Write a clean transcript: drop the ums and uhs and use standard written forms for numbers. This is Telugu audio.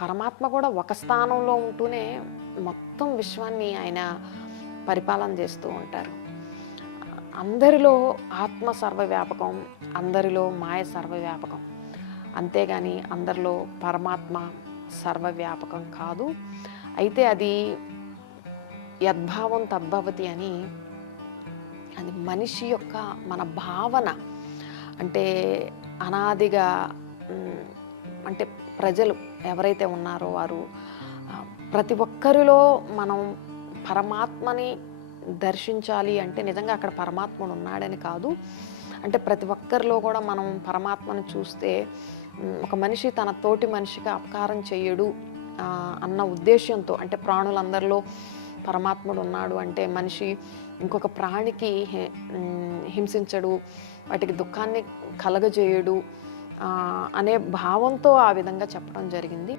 పరమాత్మ కూడా ఒక స్థానంలో ఉంటూనే మొత్తం విశ్వాన్ని ఆయన పరిపాలన చేస్తూ ఉంటారు. అందరిలో ఆత్మ సర్వవ్యాపకం, అందరిలో మాయ సర్వవ్యాపకం. అంతేగాని అందరిలో పరమాత్మ సర్వవ్యాపకం కాదు. అయితే అది యద్భావం తద్భవతి అని, అది మనిషి యొక్క మన భావన. అంటే అనాదిగా అంటే ప్రజలు ఎవరైతే ఉన్నారో వారు ప్రతి ఒక్కరిలో మనం పరమాత్మని దర్శించాలి అంటే నిజంగా అక్కడ పరమాత్ముడు ఉన్నాడని కాదు. అంటే ప్రతి ఒక్కరిలో కూడా మనం పరమాత్మను చూస్తే ఒక మనిషి తన తోటి మనిషికి అపకారం చేయడు అన్న ఉద్దేశంతో, అంటే ప్రాణులందరిలో పరమాత్ముడు ఉన్నాడు అంటే మనిషి ఇంకొక ప్రాణికి హింసించడు, వాటికి దుఃఖాన్ని కలగజేయడు అనే భావంతో ఆ విధంగా చెప్పడం జరిగింది.